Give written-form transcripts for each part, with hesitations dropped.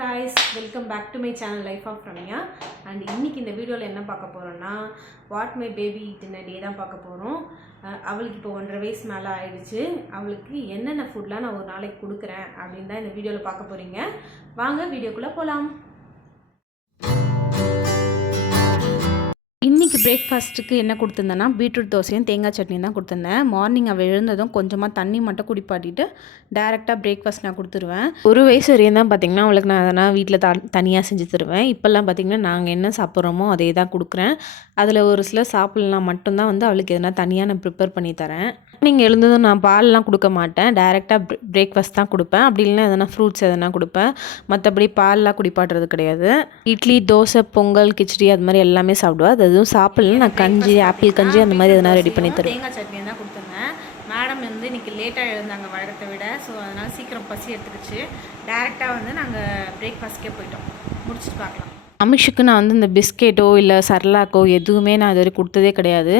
guys, welcome back to my channel Life of Ramya. And இன்னைக்கு இந்த வீடியோல என்ன பார்க்க போறோம்னா what my baby eat in a day தான் பார்க்க போறோம். அவளுக்கு இப்போ 1.5 வயசு மேல ஆயிடுச்சு. அவளுக்கு என்னென்ன ஃபுட்லாம் நான் ஒரு நாளைக்கு கொடுக்குறேன் அப்படினு தான் இந்த வீடியோல பார்க்க போறீங்க. வாங்க வீடியோக்குள்ள போலாம். இன்றைக்கி பிரேக்ஃபாஸ்ட்டுக்கு என்ன கொடுத்துருந்தேன்னா பீட்ரூட் தோசையும் தேங்காய் சட்னியும் தான் கொடுத்துருந்தேன். மார்னிங் அவள் எழுந்ததும் கொஞ்சமாக தண்ணி மட்டும் குடிப்பாட்டிட்டு டேரெக்டாக பிரேக்ஃபாஸ்ட் நான் கொடுத்துருவேன். 1 வயசு வரையும் தான் பார்த்திங்கன்னா அவளுக்கு நான் அதனால் வீட்டில் தனியாக செஞ்சு தருவேன். இப்போல்லாம் பார்த்திங்கன்னா நாங்கள் என்ன சாப்பிட்றோமோ அதே தான் கொடுக்குறேன். அதில் ஒரு சிலர் சாப்பிட்லாம் மட்டும்தான் வந்து அவளுக்கு எதனா தனியாக நான் ப்ரிப்பேர் பண்ணி தரேன். நீங்கள் எழுந்ததும் நான் பால்லாம் கொடுக்க மாட்டேன், டைரெக்டாக பிரேக்ஃபாஸ்ட் தான் கொடுப்பேன். அப்படி இல்லைன்னா எதனா ஃப்ரூட்ஸ் எதனா கொடுப்பேன். மற்றபடி பால்லாம் குடிப்பாட்டுறது கிடையாது. இட்லி, தோசை, பொங்கல், கிச்சடி அது மாதிரி எல்லாமே சாப்பிடுவேன். அது எதுவும் சாப்பிட்லாம் நான் கஞ்சி, ஆப்பிள் கஞ்சி அந்த மாதிரி எதனா ரெடி பண்ணி தருவேன். தேங்காய் சட்னி தான் கொடுத்துருந்தேன். மேடம் வந்து இன்றைக்கி லேட்டாக எழுந்தாங்க வழக்கத்தை விட. ஸோ அதனால் சீக்கிரம் பசி எடுத்துக்கிச்சு. டேரெக்டாக வந்து நாங்கள் பிரேக்ஃபாஸ்ட்கே போயிட்டோம். முடிச்சுட்டு பார்க்கலாம். அமிஷுக்கு நான் வந்து இந்த பிஸ்கெட்டோ இல்லை சர்லாக்கோ எதுவுமே நான் இது வரை கொடுத்ததே கிடையாது.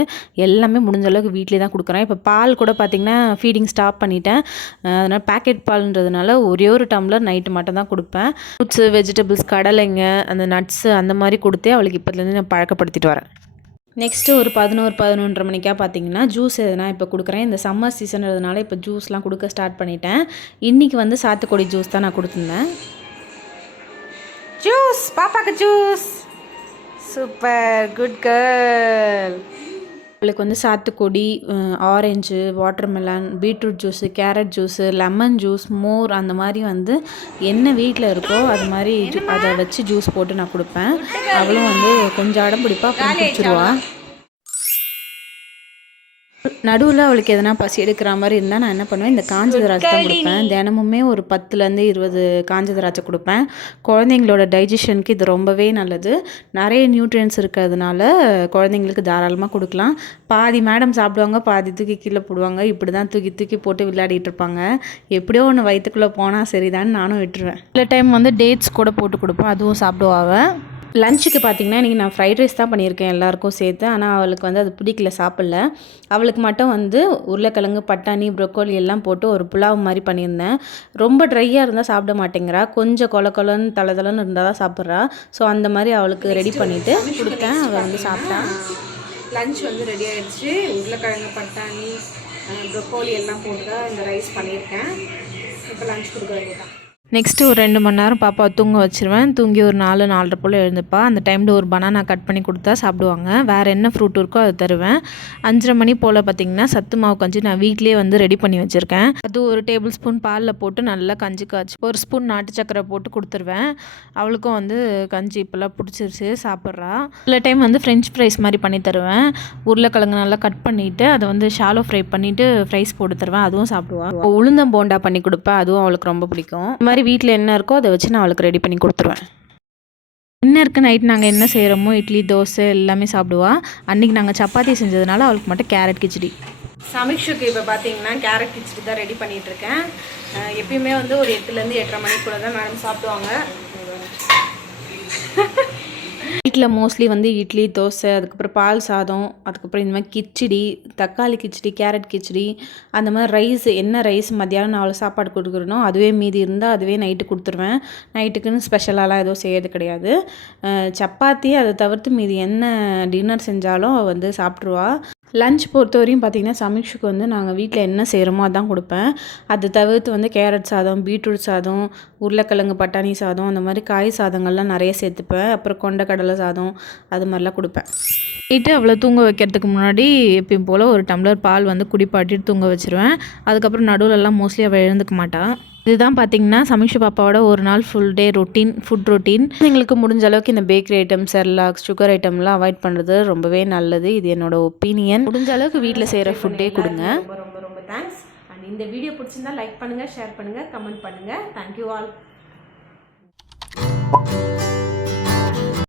எல்லாமே முடிஞ்ச அளவுக்கு வீட்டிலே தான் கொடுக்குறேன். இப்போ பால் கூட பார்த்திங்கன்னா ஃபீடிங் ஸ்டாப் பண்ணிட்டேன். அதனால் பேக்கெட் பால்ன்றதுனால ஒரே ஒரு டம்ளர் நைட்டு மட்டும் தான் கொடுப்பேன். ஃப்ரூட்ஸு, வெஜிடபிள்ஸ், கடலைங்க, அந்த நட்ஸு அந்த மாதிரி கொடுத்தே அவளுக்கு இப்போதுலேருந்து நான் பழக்கப்படுத்திட்டு வரேன். நெக்ஸ்ட்டு ஒரு 11-11:30 மணிக்காக பார்த்தீங்கன்னா ஜூஸ் எதுனா இப்போ கொடுக்குறேன். இந்த சம்மர் சீசன்றதுனால இப்போ ஜூஸ்லாம் கொடுக்க ஸ்டார்ட் பண்ணிட்டேன். இன்றைக்கி வந்து சாத்துக்குடி ஜூஸ் தான் நான் கொடுத்துருந்தேன். ஜூஸ், பாப்பாக்கு ஜூஸ். Super, good girl. அவளுக்கு வந்து சாத்துக்குடி, orange, watermelon, beetroot juice, carrot juice, lemon juice, மோர் அந்த மாதிரி வந்து என்ன வீட்டில் இருக்கோ அது மாதிரி அதை வச்சு ஜூஸ் போட்டு நான் கொடுப்பேன். அவளும் வந்து கொஞ்சம் அடம் பிடிப்பா, அப்புறம் குடிச்சிருவா. நடுவில் அவளுக்கு எதனா பசி எடுக்கிற மாதிரி இருந்தால் நான் என்ன பண்ணுவேன், இந்த காஞ்ச திராட்சை தான் கொடுப்பேன். தினமுமே ஒரு 10-20 காஞ்ச திராட்சை கொடுப்பேன். குழந்தைங்களோட டைஜஷனுக்கு இது ரொம்பவே நல்லது. நிறைய நியூட்ரியன்ஸ் இருக்கிறதுனால குழந்தைங்களுக்கு தாராளமாக கொடுக்கலாம். பாதி மேடம் சாப்பிடுவாங்க, பாதி தூக்கி கீழே போடுவாங்க. இப்படி தான் தூக்கி தூக்கி போட்டு விளையாடிட்டு இருப்பாங்க. எப்படியோ ஒன்று வயிற்றுக்குள்ளே போனால் சரிதான்னு நானும் விட்டுருவேன். சில டைம் வந்து டேட்ஸ் கூட போட்டு கொடுப்பேன், அதுவும் சாப்பிடுவாங்க. லஞ்சுக்கு பார்த்திங்கன்னா இன்றைக்கி நான் ஃப்ரைட் ரைஸ் தான் பண்ணியிருக்கேன் எல்லாேருக்கும் சேர்த்து. ஆனால் அவளுக்கு வந்து அது பிடிக்கல, சாப்பிடல. அவளுக்கு மட்டும் வந்து உருளைக்கிழங்கு, பட்டாணி, ப்ரொக்கோலி எல்லாம் போட்டு ஒரு புலாவ் மாதிரி பண்ணியிருந்தேன். ரொம்ப ட்ரையாக இருந்தால் சாப்பிட மாட்டேங்கிறா. கொஞ்சம் கொலன்னு தளன்னு இருந்தால் தான் சாப்பிட்றா. ஸோ அந்த மாதிரி அவளுக்கு ரெடி பண்ணிவிட்டு கொடுத்தேன். அவள் வந்து சாப்பிட்டா. லஞ்ச் வந்து ரெடி ஆகிடுச்சு. உருளைக்கிழங்கு, பட்டாணி, ப்ரொக்கோலி எல்லாம் போட்டு தான் இந்த ரைஸ் பண்ணியிருக்கேன். இப்போ லஞ்ச் கொடுக்க வேண்டியதான். நெக்ஸ்ட்டு ஒரு 2 மணி நேரம் பாப்பாவை தூங்க வச்சுருவேன். தூங்கி ஒரு 4-4:30 போல் எழுந்துப்பா. அந்த டைமில் ஒரு பனானா கட் பண்ணி கொடுத்தா சாப்பிடுவாங்க. வேறு என்ன ஃப்ரூட் இருக்கோ அதை தருவேன். 5:30 மணி போல் பார்த்திங்கன்னா சத்து மாவு கஞ்சி நான் வீட்லேயே வந்து ரெடி பண்ணி வச்சுருக்கேன். அது ஒரு டேபிள் ஸ்பூன் பாலில் போட்டு நல்லா கஞ்சி காய்ச்சி ஒரு ஸ்பூன் நாட்டு சக்கரை போட்டு கொடுத்துருவேன். அவளுக்கும் வந்து கஞ்சி இப்போல்லாம் பிடிச்சிருச்சு, சாப்பிட்றா. சில டைம் வந்து ஃப்ரெஞ்ச் ஃப்ரைஸ் மாதிரி பண்ணி தருவேன். உருளைக்கிழங்கு நல்லா கட் பண்ணிவிட்டு அதை வந்து ஷாலோ ஃப்ரை பண்ணிவிட்டு ஃப்ரைஸ் போட்டு தருவேன், அதுவும் சாப்பிடுவாள். உளுந்தம் போண்டா பண்ணி கொடுப்பேன், அதுவும் அவளுக்கு ரொம்ப பிடிக்கும். இந்த மாதிரி வீட்டில் என்ன இருக்கோ அதை வச்சு நான் அவளுக்கு ரெடி பண்ணி கொடுத்துருவேன். டின்னருக்கு நைட் நாங்கள் என்ன செய்கிறோமோ இட்லி, தோசை எல்லாமே சாப்பிடுவா. அன்றைக்கி நாங்கள் சப்பாத்தி செஞ்சதுனால அவளுக்கு மட்டும் கேரட் கிச்சடி. சமிக்ஷுக்கு இப்போ பார்த்தீங்கன்னா கேரட் கிச்சடி தான் ரெடி பண்ணிகிட்ருக்கேன். எப்பயுமே வந்து ஒரு 8-8:30 மணிக்குள்ளே தான் மேடம் சாப்பிடுவாங்க. வீட்டில் மோஸ்ட்லி வந்து இட்லி, தோசை, அதுக்கப்புறம் பால் சாதம், அதுக்கப்புறம் இந்த மாதிரி கிச்சடி, தக்காளி கிச்சடி, கேரட் கிச்சடி, அந்த மாதிரி ரைஸ், என்ன ரைஸ் மத்தியானம் நான் அவளை சாப்பாடு கொடுக்குறனோ அதுவே மீதி இருந்தால் அதுவே நைட்டு கொடுத்துருவேன். நைட்டுக்குன்னு ஸ்பெஷலாலாம் எதுவும் செய்யறது கிடையாது. சப்பாத்தி அதை தவிர்த்து மீதி என்ன டின்னர் செஞ்சாலும் அவள் வந்து சாப்பிட்ருவா. லஞ்ச் பொறுத்த வரையும் பார்த்திங்கன்னா சமிக்ஷுக்கு வந்து நாங்கள் வீட்டில் என்ன செய்கிறோமோ அதான் கொடுப்பேன். அது தவிர்த்து வந்து கேரட் சாதம், பீட்ரூட் சாதம், உருளைக்கிழங்கு, பட்டாணி சாதம், அந்த மாதிரி காய் சாதங்கள்லாம் நிறைய சேர்த்துப்பேன். அப்புறம் கொண்டக்கடலை சாதம் அது மாதிரிலாம் கொடுப்பேன். நைட்டு அவளை தூங்க வைக்கிறதுக்கு முன்னாடி எப்பயும் போல் ஒரு டம்ளர் பால் வந்து குடிப்பாட்டிட்டு தூங்க வச்சுருவேன். அதுக்கப்புறம் நடுவிலலாம் மோஸ்ட்லி அவள் எழுந்துக்க மாட்டாள். இதுதான் பார்த்திங்கன்னா சமிக்ஷு பாப்பாவோட ஒரு நாள் full day routine, food routine. எங்களுக்கு முடிஞ்ச அளவுக்கு இந்த பேக்கரி ஐட்டம், செர்லாக்ஸ், சுகர் ஐட்டம்லாம் அவாய்ட் பண்ணுறது ரொம்பவே நல்லது. இது என்னோட ஒப்பீனியன். முடிஞ்ச அளவுக்கு வீட்டில் செய்கிற ஃபுட்டே கொடுங்க. ரொம்ப ரொம்ப தேங்க்ஸ். அண்ட் இந்த வீடியோ பிடிச்சிருந்தா லைக் பண்ணுங்கள், ஷேர் பண்ணுங்கள், கமெண்ட் பண்ணுங்கள். Thank you all.